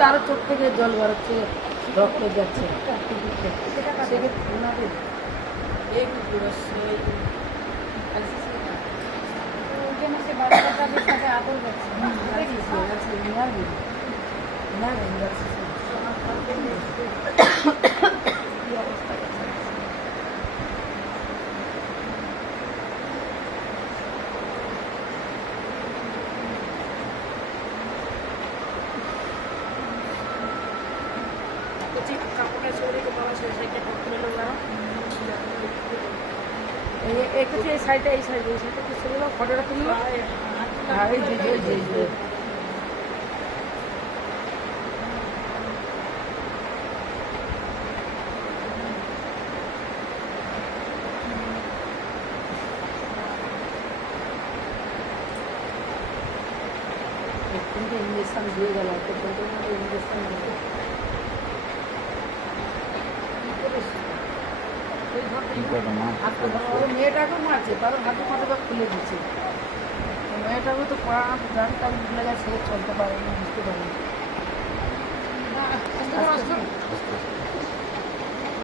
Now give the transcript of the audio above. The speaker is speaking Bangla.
তার চোখ থেকে জল বেরোচ্ছে রক্ত যাচ্ছে। সেক্ষেত্রে এই সাইড এই সাইডটা কিছু ফটোটা তুললো ইঞ্জেকশন দিয়ে গেল। তো ইঞ্জেকশন মেয়েটাকেও মারছে কারণ হাতে মাথাটা খুলে দিচ্ছে মেয়েটাকেও তো পড়া জানতাম, ভুলে গেছে চলতে পারে না, বুঝতে পারে।